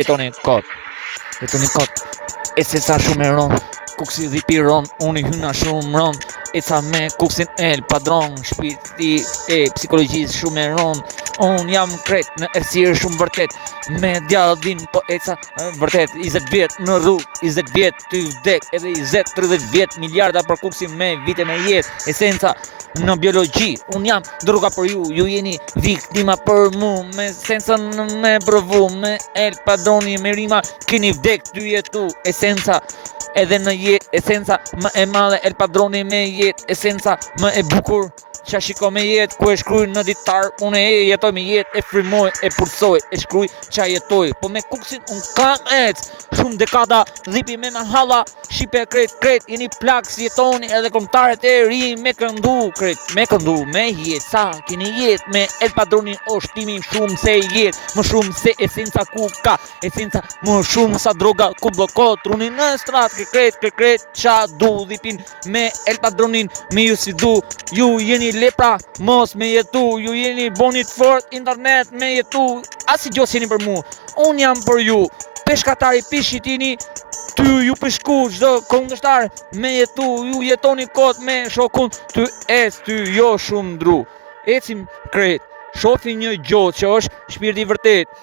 jetoni kot. E se sa shumë e ron, kuksi dhipi ron, unë hyna shumë ron. E sa me kuksin el padron, shpirti e psikologjisë shumë e ron. Unë jam kret në errësirë shumë vërtet. Me djallin po eca vërtet 20 vjet në rrugë, 20 vjet ty vdek, edhe 20-30 vjet miliarda për kuksin me vite me jetë. Esenca në biologji, unë jam droga për ju jeni viktima për mu, me esencën me provu, me el padroni, me rima, keni vdek ty jetu, esenca. Edhe në jetë, esenca më e madhe el padroni me jetë, esenca më e bukur qa shiko me jetë, ku e shkruj në ditar, unë e jetoj me jetë, e frimoj, e pursoj, e shkruj qa jetoj. Po me kuksin unë kam shumë dekada, dhipi me në hala, shipe kret, jeni plak si jetoni, edhe komtaret e ri me këndu, me jetë, sa keni jetë, me el padronin o shtimi shumë se jetë, më shumë se esenca ku ka, esenca më shumë sa droga ku blokot, trunin në strat, kret, qa du dhipin me el padronin, me ju si du, ju jeni lepra, mos me jetu, ju jeni bonit fort, internet me jetu, asi gjos jeni për mu, unë jam për ju, peshkatari pishitini, ty ju peshku çdo kundërshtar me jetu, ju jetoni kot me shokun, ty jo shumë ndru, ecim kret, shofi një gjotë që është shpirti vërtet.